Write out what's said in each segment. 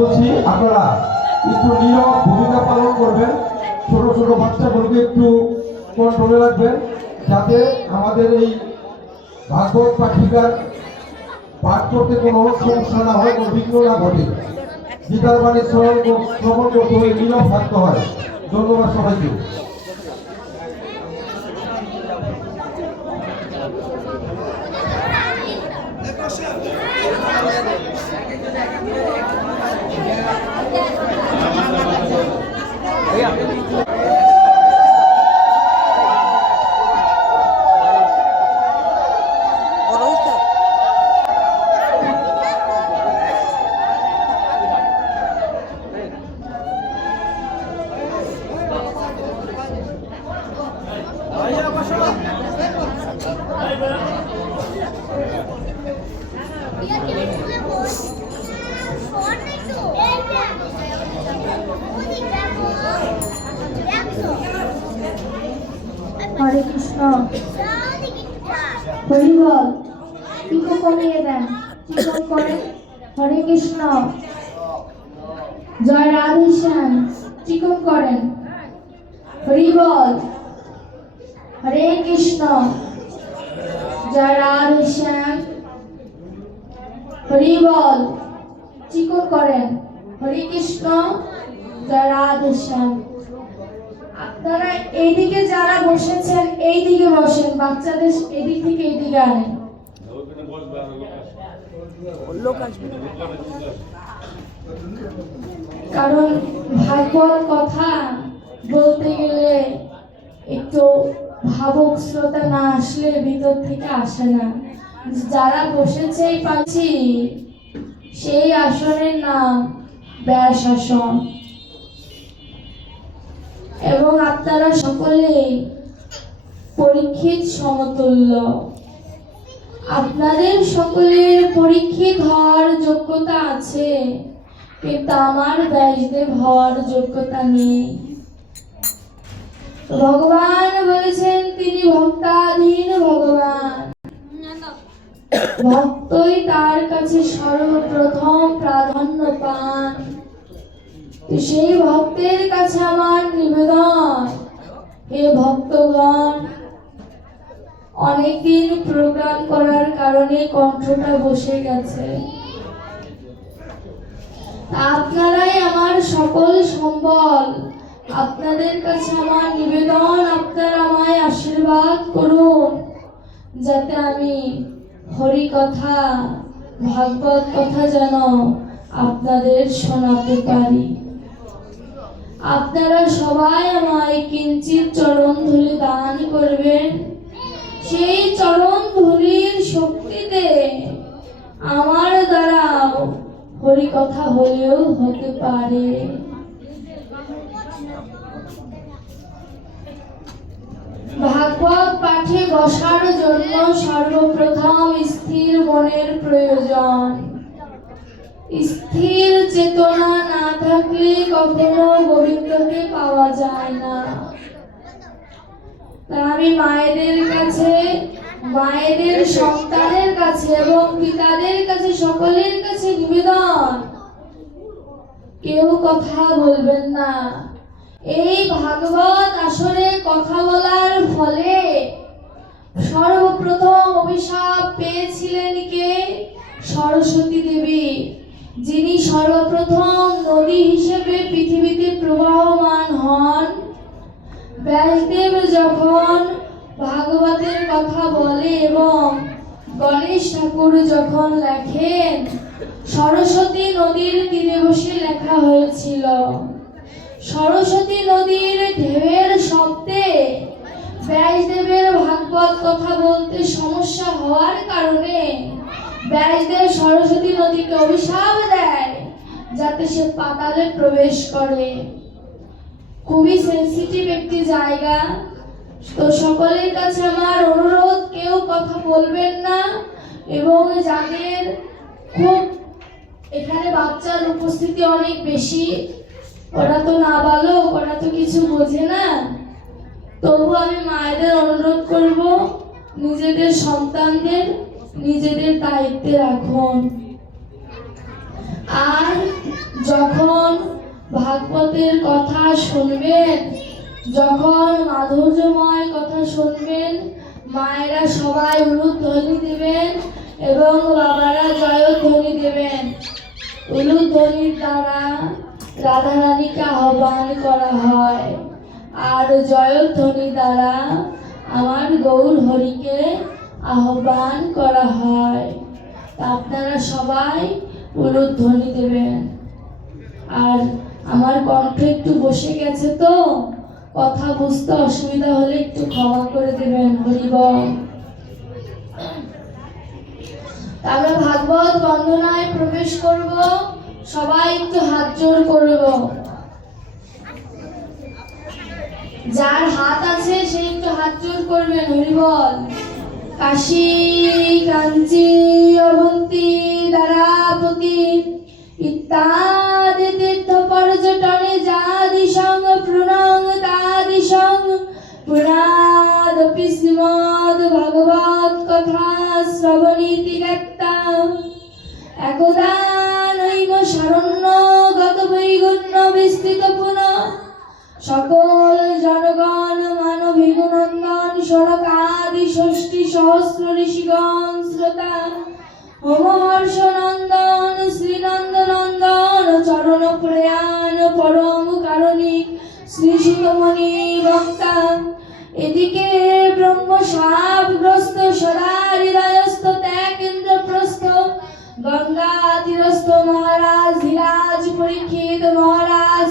বলছি, আপনারা একটু নীরব ভূমিকা পালন করবেন। ছোট ছোট বাচ্চাগুলোকে একটু কন্ট্রোলে রাখবেন, যাতে আমাদের এই ভাগবত পাঠিকার পাঠ করতে কোনো সমস্যা না হয়, কোনো বিঘ্ন না ঘটে। গীতার বাণী শ্রবণ শ্রবণ করতে হলে নীরব থাকতে হয়। ধন্যবাদ সবাইকে হরে কৃষ্ণ হরি বল টিকো কমিয়ে দেন টিকো করে হরে কৃষ্ণ। জয় রাধে শ্যাম টিকো করেন। হরি বল হরে কৃষ্ণ। জয় রাধে শ্যাম হরি বল টিকো করেন। হরে কৃষ্ণ, জয় রাধে শ্যাম। আপনারা এইদিকে যারা বসেছেন এই দিকে বসেন, বাচ্চাদের এদিক থেকে এইদিকে আনেন। কারণ ভাগবত কথা বলতে গেলে একটু ভাবুক শ্রোতা না আসলে ভিতর থেকে আসে না। যারা বসেছে পাচ্ছি সেই আসনের নাম ব্যাস আসন এবং আপনারা সকলেই পরীক্ষিত সমতুল্য। আপনাদের সকলের পরীক্ষিত হওয়ার যোগ্যতা আছে, কিন্তু আমার ব্যাসদেব হওয়ার যোগ্যতা নেই। ভগবান বলেছেন, তিনি ভক্তাধীন ভগবান। ভক্তই তার কাছে সর্বপ্রথম প্রাধান্য পান। সেই ভক্তের কাছে আমার নিবেদন, হে ভক্তগণ অনেকদিন প্রোগ্রাম করার কারণে কণ্ঠটা বসে গেছে। আপনারাই আমার সকল সম্বল। আপনাদের কাছে আমার নিবেদন, আপনারা আমায় আশীর্বাদ করুন। যাতে আমি হরি কথা ভাগবত কথা যেন আপনাদের শোনাতে পারি। আপনারা সবাই আমায় কিঞ্চিত চরণ ধুলি দান করবেন। সেই চরণ ধুলির শক্তিতে আমার দ্বারাও হরি কথা হলেও হতে পারে। ভাগবত পাঠে বসার জন্য সর্বপ্রথম স্থির মনের প্রয়োজন। স্থির চেতনা না থাকলে কখনো গোবিন্দকে পাওয়া যায় না। আমি মায়েদের কাছে, মায়েদের সন্তানের কাছে এবং পিতাদের কাছে, সকলের কাছে নিবেদন। কেউ কথা বলবেন না। এই ভাগবত আসরে কথা বলার ফলে সর্বপ্রথম অভিশাপ পেয়েছিলেন কে? সরস্বতী দেবী, যিনি সর্বপ্রথম নদী হিসেবে পৃথিবীতে প্রবাহমান হন। ব্যাসদেব যখন ভাগবতের কথা বলে এবং গণেশ ঠাকুর যখন লেখেন, সরস্বতী নদীর তীরে বসে লেখা হয়েছিল। সরস্বতী নদীর ঢেউয়ের শব্দে ব্যাসদেবের ভাগবত কথা বলতে সমস্যা হওয়ার কারণে ব্যাসদেব সরস্বতী নদীকে অভিশাপ দেয়, যাতে সে পাতালে প্রবেশ করে। খুবই সেন্সিটিভ একটি জায়গা। তো সকলের কাছে আমার অনুরোধ, কেউ কথা বলবেন না এবং যাদের খুব এখানে বাচ্চার উপস্থিতি অনেক বেশি, ওরা তো না বালক, ওরা তো কিছু বোঝে না। তবু আমি মায়েদের অনুরোধ করব, নিজেদের সন্তানদের নিজেদের দায়িত্বে রাখুন। আর যখন ভাগবতের কথা শুনবেন, যখন মাধুর্যময় কথা শুনবেন, মায়েরা সবাই উলুদ ধ্বনি দেবেন এবং বাবারা জয়ধ্বনি দেবেন। উলুধ্বনির দ্বারা রাধারানীকে আহ্বান করা হয়। আর জয়ধ্বনি দ্বারা আমার গৌর হরিকে আহ্বান করা হয়। আপনারা সবাই উলুধ্বনি দেবেন। আর আমার কণ্ঠ একটু বসে গেছে তো। কথা বুঝতে অসুবিধা হলে একটু ক্ষমা করে দেবেন, হরিবল। আমরা ভাগবত বন্দনায় প্রবেশ করব। সবাই একটু হাত জোর করব। যার হাত আছে, সে একটু হাত জোর করবেন, হরিবল। কাশী কাঞ্চি অবন্তী দ্বারাপতি ইত্যাদি শ্রীমদ ভগবত কথা শ্রবণীতি একদা নৈব শরণ্য গত বৈগুণ্য বিস্তৃত পুনঃ সকল জনগণ মানবিগুনন্দন সরকাদি ষষ্ঠী সহস্র ঋষিগণ শ্রোতা হোমহর্ষ নন্দন শ্রীনন্দ নন্দন চরণ প্রয়াণ পরম কারণিক শ্রী সুতমণি বক্তা এদিকে ব্রহ্ম সাপগ্রস্ত সদা হৃদয়স্থ প্রস্থ গঙ্গা তীরস্থ মহারাজ ধীরাজ পরীক্ষিত মহারাজ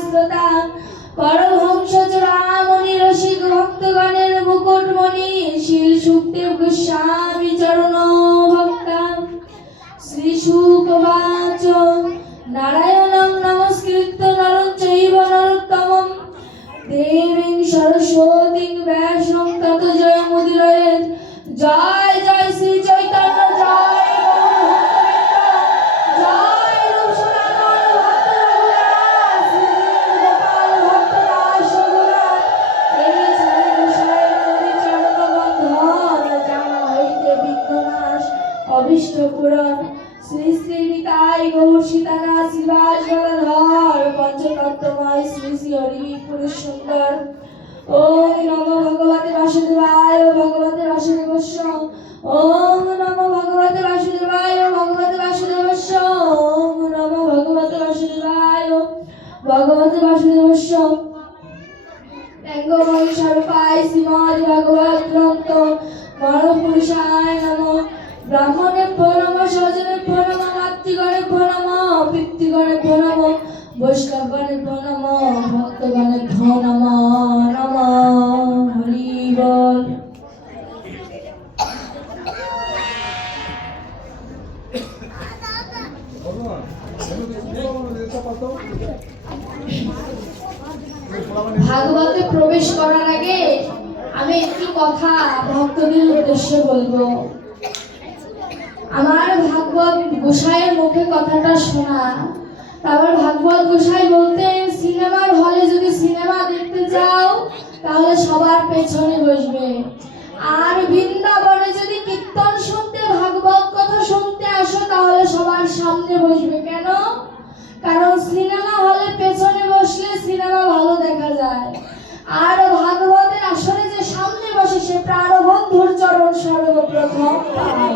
পরমহংস রসিক ভক্তগণের মুকুটমণি শিল সুখদেব গোস্বামী চরণ ভক্তা। শ্রী সুকবাচ, নারায়ণং নমস্কৃত্য নরং চৈব নরোত্তমম, দেবীং সরস্বতীং ব্যাসং জয় জয় শ্রী চৈতন্য জয় জয় রূপ সনাতন ভক্ত রঘুরাজ, গোপাল ভক্ত দাস রঘুরাজ, এই ছাড়ে গোসাই নদী চরণ বন্ধন, জানা পুরুষ সুন্দর। ওম নমো ভগবতে বাসুদেবায় ভগবতে বাসুদেবস্য ওম নমো ভগবতে বাসুদেবায় ভগবতে বাসুদেবস্য ওম নমো ভগবতে বাসুদেবায় ভগবতে বাসুদেবস্য ব্যঙ্গময়ী স্বরূপায় শ্রীমদ ভগবত গ্রন্থ মহাপুরুষায় নম। ব্রাহ্মণে নম স্বজনে নম মাতৃগণে নম পিতৃগণে নম। বৈষ্ণবগণে নম ভক্তগণে নম নম, হরি বল। ভাগবতে প্রবেশ করার আগে আমি একটি কথা ভক্তদের উদ্দেশ্যে বলব। আমার ভাগবত গোসাইয়ের মুখে কথাটা শোনা। তারপর ভাগবত গোসাই বলতেন, সিনেমার হলে যদি সিনেমা দেখতে যাও তাহলে সবার পেছনে বসবে। আর বৃন্দাবনে যদি কীর্তন শুনতে, ভাগবত কথা শুনতে আসো, তাহলে সবার সামনে বসবে। কেন? কারণ সিনেমা হলে পেছনে বসলে সিনেমা ভালো দেখা যায়। আর ভাগবতের আসলে যে সামনে বসে, সে প্রাণবন্ধুর চরণ সর্বপ্রথম পায়।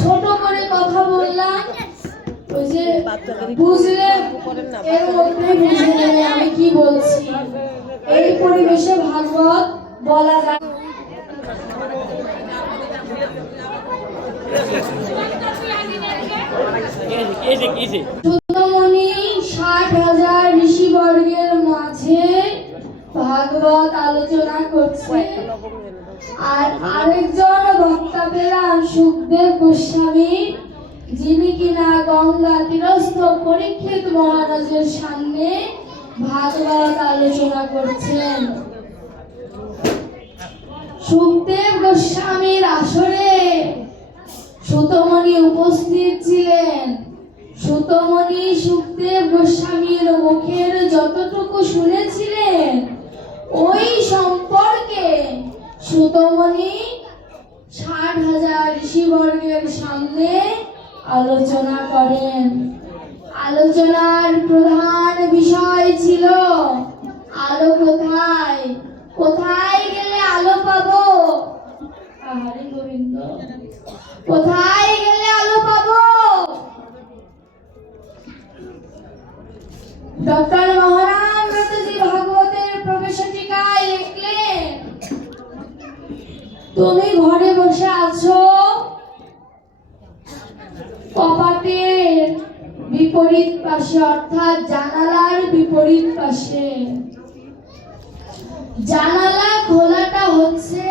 ছোট করে কথা বললাম। ওই যে বুঝলে, এর মধ্যে বুঝে নেবে আমি কি বলছি? এই পরিবেশে ভাগবত বলা যায়। চোদ্দমণি ষাট হাজার ঋষিবর্গের মাঝে ভাগবত আলোচনা করছে। আর আরেকজন বক্তা পেলাম সুখদেব গোস্বামী, যিনি কিনা গঙ্গা তীরস্থ পরীক্ষিত মহারাজের সামনে ভাগবত আলোচনা করছেন। সুখদেব গোস্বামীর আসরে সুতমণি উপস্থিত ছিলেন। সুতমণি সুখদেব গোস্বামীর মুখের যতটুকু শুনেছিলেন, ওই সম্পর্কে সুতমণি ষাট হাজার ঋষিবর্গের সামনে আলোচনা করেন। আলোচনার প্রধান বিষয় ছিল, আলো কোথায়? কোথায় গেলে আলো পাবো? আহারে গোবিন্দ। কোথায় গেলে আলো পাবো? ডক্টর মহারাম বসে আছো? কপাটের বিপরীত পাশে অর্থাৎ জানালার বিপরীত পাশে। জানালা খোলাটা হচ্ছে